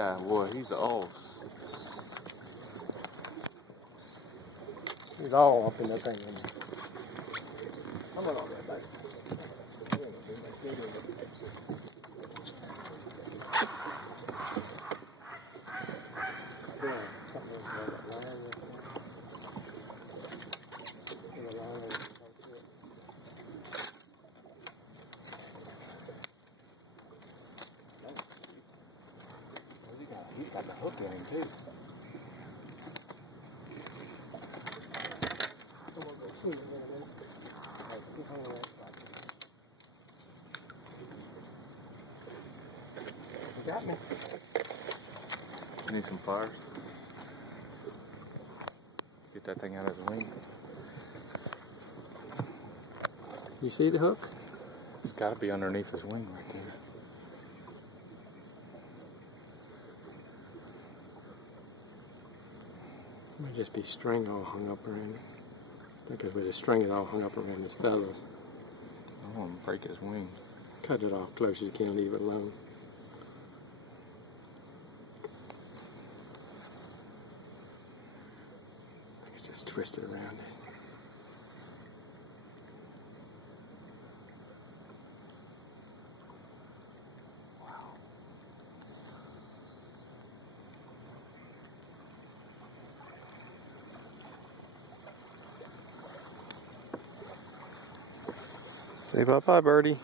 Yeah, boy, he's all. He's all up in that thing. Come on over there, buddy. He's got the hook in him too. You got me. Need some pliers. Get that thing out of his wing. You see the hook? It's got to be underneath his wing right there. Might just be string all hung up around it. Because with the string is all hung up around his feathers. I don't want to break his wing. Cut it off close as you can, leave it alone. It's just twisted around it. Say bye-bye, birdie.